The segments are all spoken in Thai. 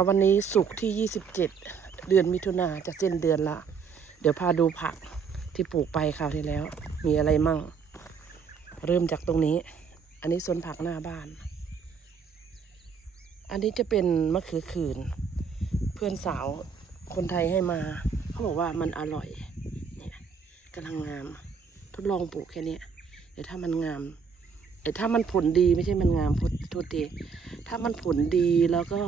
ค่ะวันนี้สุกที่ 27 เดือนมิถุนาจะสิ้นเดือนละ เดี๋ยวพาดูผักที่ปลูกไปคราวที่แล้ว มีอะไรมั่ง เริ่มจากตรงนี้ อันนี้สวนผักหน้าบ้าน อันนี้จะเป็นมะเขือขื่นเพื่อนสาวคนไทยให้มา เขาบอกว่ามันอร่อยเนี่ยกำลังงาม ทดลองปลูกแค่นี้เดี๋ยวถ้ามันงามเดี๋ยวถ้ามันผลดีไม่ใช่มันงามพุทโทษทีถ้ามันผลดีแล้วก็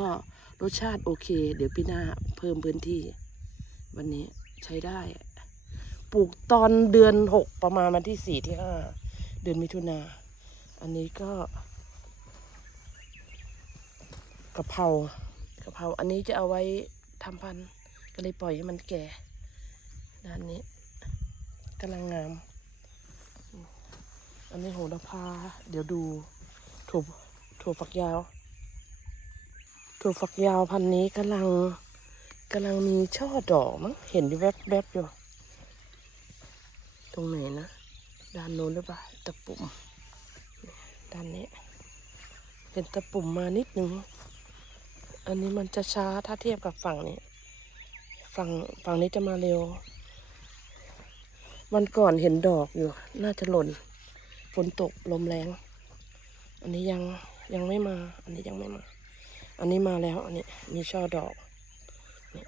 รสชาติโอเค เดี๋ยวปีหน้าเพิ่มพื้นที่ วันนี้ใช้ได้ ปลูกตอนเดือนหกประมาณวันที่สี่ที่ห้าเดือนมิถุนา อันนี้ก็กะเพรากะเพราอันนี้จะเอาไว้ทำพันธุ์ก็เลยปล่อยให้มันแก่ ด้านนี้กำลังงาม อันนี้โหระพา เดี๋ยวดูถั่วถั่วฝักยาว ถั่วฝักยาวพันนี้กำลังกำลังมีช่อดอกมั้งเห็นอยู่แวบๆบอยู่ ตรงไหนนะ ด้านโน้นหรือเปล่าตะปุ่ม ด้านนี้ เป็นตะปุ่มมานิดนึง อันนี้มันจะช้าถ้าเทียบกับฝั่งนี้ ฝั่งฝั่งนี้จะมาเร็ว วันก่อนเห็นดอกอยู่ น่าจะหล่น ฝนตกลมแรง อันนี้ยังยังไม่มา อันนี้ยังไม่มา อันนี้มาแล้วอันนี้มีช่อดอกนี่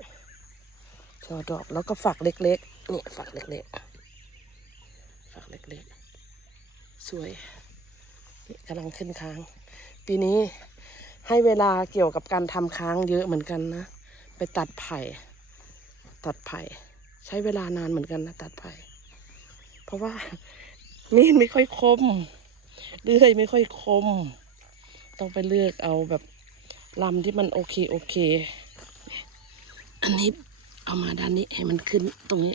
ช่อดอกแล้วก็ฝักเล็กๆนี่ฝักเล็กๆฝักเล็กๆ สวยนี่กำลังขึ้นค้าง ปีนี้ให้เวลาเกี่ยวกับการทำค้างเยอะเหมือนกันนะ ไปตัดไผ่ ตัดไผ่ ใช้เวลานานเหมือนกันนะตัดไผ่ เพราะว่ามีดไม่ค่อยคมเลื่อยไม่ค่อยคม ต้องไปเลือกเอาแบบ ลำที่มันโอเคโอเค อันนี้เอามาด้านนี้ให้มันขึ้นตรงนี้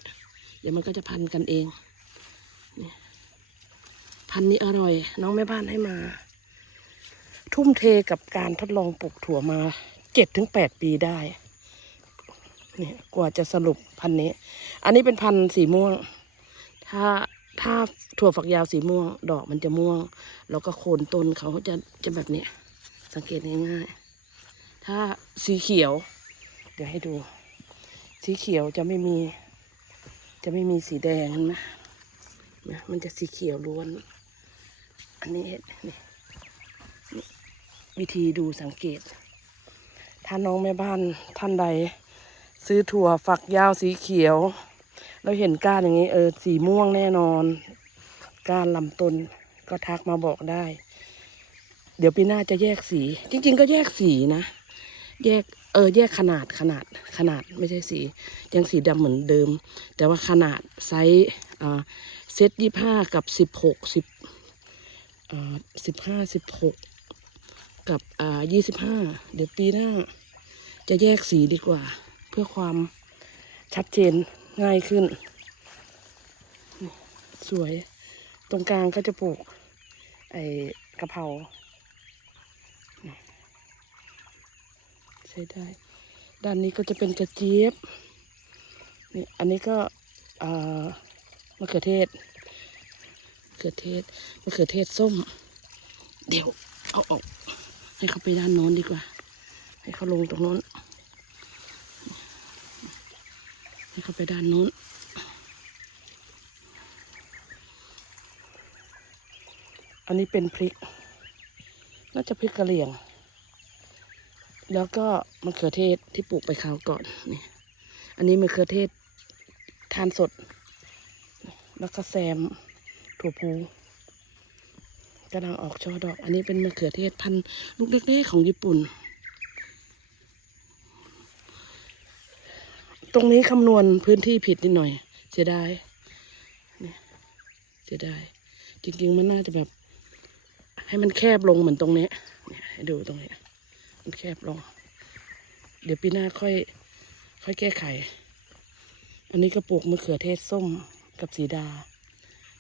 เดี๋ยวมันก็จะพันกันเองนี่พันนี้อร่อย น้องแม่บ้านให้มา ทุ่มเทกับการทดลองปลูกถั่วมาเจ็ดถึงแปดปีได้เนี่ยกว่าจะสรุปพันนี้ อันนี้เป็นพันสีม่วง ถ้าถ้าถั่วฝักยาวสีม่วง ดอกมันจะม่วง แล้วก็โคนต้นเขาจะจะแบบนี้ สังเกตง่ายๆ ถ้าสีเขียว เดี๋ยวให้ดู สีเขียวจะไม่มี จะไม่มีสีแดงนไหมนะมันจะสีเขียวล้วน อันนี้นี่นี่วิธีดูสังเกต ถ้าน้องแม่บ้านท่านใด ซื้อถั่วฝักยาวสีเขียว เราเห็นก้านอย่างนี้ เออ สีม่วงแน่นอน ก้านลำต้นก็ทักมาบอกได้ เดี๋ยวปีหน้าจะแยกสี จริง ๆ ก็แยกสีนะ แยกเออแยกขนาดขนาดขนาดไม่ใช่สี ยังสีดำเหมือนเดิม แต่ว่าขนาดไซส์เซตยี่ห้ากับสิบหกสิบสิบห้าสิบหกกับอ่ายี่สิบห้าเดี๋ยวปีหน้า จะแยกสีดีกว่า เพื่อความชัดเจนง่ายขึ้น สวยตรงกลางก็จะปลูก ไอ้กะเพรา ช้ได้ ด้านนี้ก็จะเป็นกระเจี๊ยบนี่อันนี้ก็มะเขือเทศมะเขือเทศมะเขือเทศส้ม เดี๋ยวเอาออก ให้เขาไปด้านโน้นดีกว่า ให้เขาลงตรงโน้น ให้เขาไปด้านโน้นอันนี้เป็นพริก น่าจะพริกกะเหรี่ยง แล้วก็มะเขือเทศที่ปลูกไปคราวก่อนนี่อันนี้มะเขือเทศทานสด แล้วก็แซมถั่วพูกำลังออกช่อดอก อันนี้เป็นมะเขือเทศพันธุ์ลูกเล็กๆของญี่ปุ่น ตรงนี้คำนวณพื้นที่ผิดนิดหน่อย เสียดายนี่เสียดายจริงๆมันน่าจะแบบ ให้มันแคบลงเหมือนตรงนี้เนี่ยให้ดูตรงนี้ มันแคบลง เดี๋ยวปีหน้าค่อย ค่อยแก้ไข อันนี้ก็ปลูกมะเขือเทศส้มกับสีดา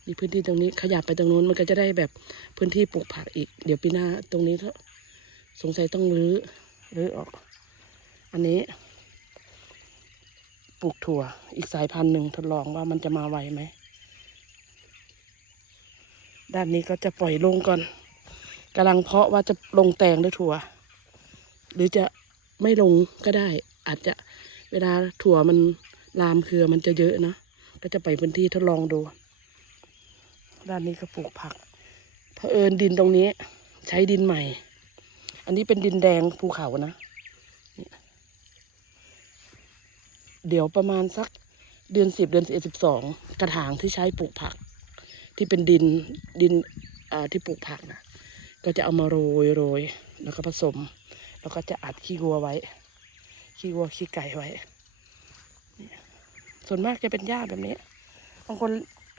มีพื้นที่ตรงนี้ขยับไปตรงนู้นมันก็จะได้แบบพื้นที่ปลูกผักอีก เดี๋ยวปีหน้าตรงนี้ก็สงสัยต้องรื้อรื้อออก อันนี้ ปลูกถั่ว อีกสายพันธุ์หนึ่งทดลองว่ามันจะมาไวไหม ด้านนี้ก็จะปล่อยลงก่อนกำลังเพาะว่าจะลงแตงด้วยถั่ว หรือจะไม่ลงก็ได้ อาจจะเวลาถั่วมันลามเครือมันจะเยอะนะ ก็จะไปพื้นที่ทดลองดู ด้านนี้ก็ปลูกผักเผอิญดินตรงนี้ ใช้ดินใหม่ อันนี้เป็นดินแดงภูเขานะ เดี๋ยวประมาณสักเดือนสิบเดือนสิบเอ็ดสิบสองกระถางที่ใช้ปลูกผัก ที่เป็นดินดินที่ปลูกผักนะก็จะเอามาโรยโรยแล้วก็ผสม แล้วก็จะอัดขี้วัวไว้ ขี้วัวขี้ไก่ไว้ ส่วนมากจะเป็นหญ้าแบบนี้ บางคน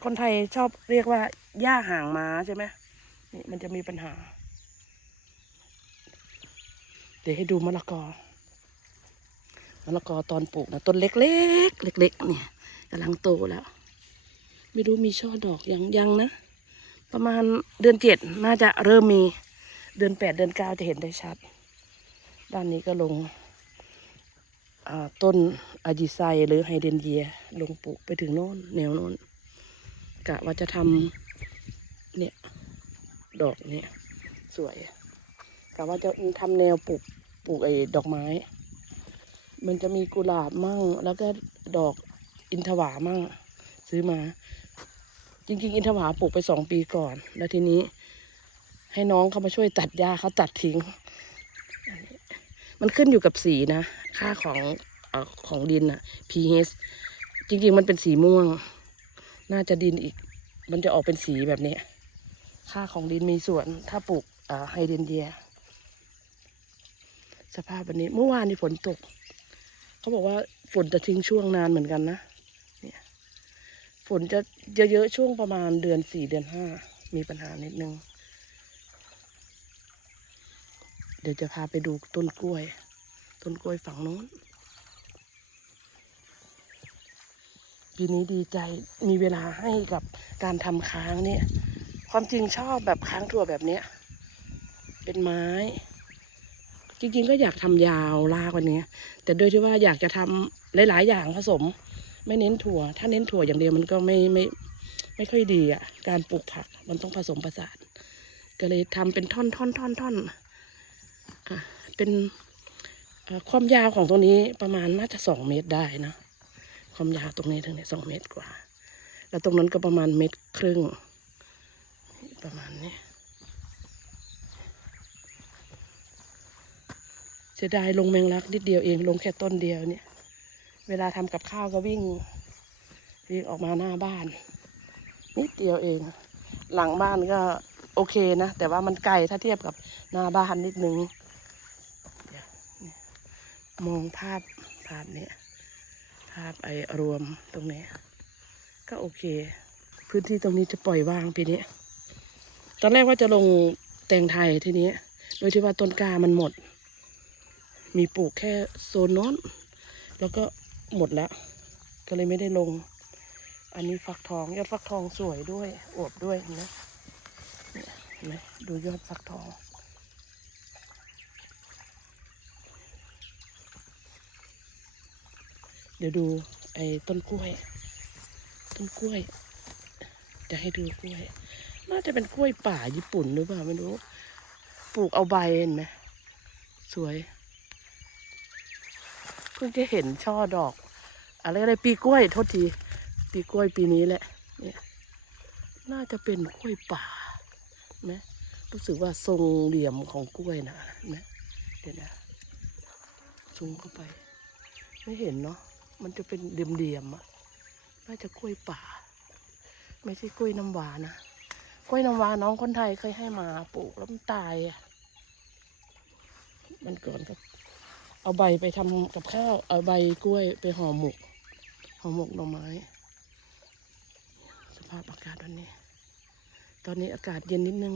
คนไทยชอบเรียกว่าหญ้าหางม้าใช่ไหมนี่มันจะมีปัญหา เดี๋ยวให้ดูมะละกอมะละกอตอนปลูกนะต้นเล็กๆเล็ก ๆ เนี่ยกำลังโตแล้ว ไม่รู้มีช่อดอกยังยังนะ ประมาณเดือนเจ็ดน่าจะเริ่มมีเดือนแปดเดือนเก้าจะเห็นได้ชัด ด้านนี้ก็ลงต้นอาจิไซหรือไฮเดรนเยีย ลงปลูกไปถึงโน้นแนวโน้นกะว่าจะทำเนี่ย ดอกเนี่ย สวยกะว่าจะทำแนวปลูกปลูกไอ้ดอกไม้ มันจะมีกุหลาบมั่ง แล้วก็ดอกอินทวามั่ง ซื้อมา จริง ๆ อินทวาปลูกไปสองปีก่อน แล้วทีนี้ ให้น้องเขามาช่วยตัดหญ้าเขาตัดทิ้ง มันขึ้นอยู่กับสีนะ ค่าของอของดินอะ pH จริง ๆ มันเป็นสีม่วง น่าจะดินอีก มันจะออกเป็นสีแบบนี้ ค่าของดินมีส่วน ถ้าปลูกไฮเดรนเยีย สภาพวันนี้เมื่อวานนี่ฝนตก เขาบอกว่าฝนจะทิ้งช่วงนานเหมือนกันนะเนี่ยฝนจะเยอะๆช่วงประมาณเดือนสี่เดือนห้ามีปัญหานิดนึง เดี๋ยวจะพาไปดูต้นกล้วย ต้นกล้วยฝั่งโน้น ปีนี้ดีใจมีเวลาให้กับการทำค้างเนี่ย ความจริงชอบแบบค้างถั่วแบบเนี้ย เป็นไม้ จริงๆก็อยากทำยาวลากวันนี้ แต่โดยที่ว่าอยากจะทำหลาย ๆ อย่างผสม ไม่เน้นถั่ว ถ้าเน้นถั่วอย่างเดียวมันก็ไม่ไม่ไม่ค่อยดีอะ การปลูกผักมันต้องผสมผสานก็เลยทำเป็นท่อนท่อนท่อนท่อนอะ เป็นความยาวของตรงนี้ประมาณน่าจะสองเมตรได้นะ ความยาวตรงนี้ถึงเนี่ยสองเมตรกว่า แล้วตรงนั้นก็ประมาณเมตรครึ่ง ประมาณนี้เสียดายลงแมงลักนิดเดียวเองลงแค่ต้นเดียวเนี่ย เวลาทำกับข้าวก็วิ่งวิ่งออกมาหน้าบ้าน นิดเดียวเอง หลังบ้านก็ โอเคนะ แต่ว่ามันไกลถ้าเทียบกับหน้าบ้านนิดนึง มองภาพภาพเนี้ยภาพไอรวมตรงนี้ ก็โอเค พื้นที่ตรงนี้จะปล่อยว่างปีนี้ตอนแรกว่าจะลงแตงไทยทีนี้ โดยที่ว่าต้นกามันหมด มีปลูกแค่โซนโน้น แล้วก็หมดแล้วก็เลยไม่ได้ลง อันนี้ฟักทองยอดฟักทองสวยด้วยอวบด้วยนไหม เห็นไหมดูยอดฟักทองเดี๋ยวดูไอ้ต้นกล้วย ต้นกล้วย จะให้ดูกล้วย น่าจะเป็นกล้วยป่าญี่ปุ่นหรือเปล่าไม่รู้ ปลูกเอาใบเห็นไหมสวย เพิ่งจะเห็นช่อดอก อะไรอะไรปีกล้วยโทษที ปีกล้วยปีนี้แหละ เนี่ย น่าจะเป็นกล้วยป่า ไหมรู้สึกว่าทรงเหลี่ยมของกล้วยนะเห็นไหมเดี๋ยวนะซูมเข้าไป ไม่เห็นเนาะมันจะเป็นเหลี่ยมๆอะน่าจะกล้วยป่า ไม่ใช่กล้วยน้ำวานะกล้วยน้ำว้าน้องคนไทยเคยให้มาปลูกแล้วมันตายอะ มันก่อนก็เอาใบไปทำกับข้าวเอาใบกล้วยไปห่อหมกห่อหมกหน่อไม้ สภาพอากาศวันนี้ ตอนนี้อากาศเย็นนิดนึง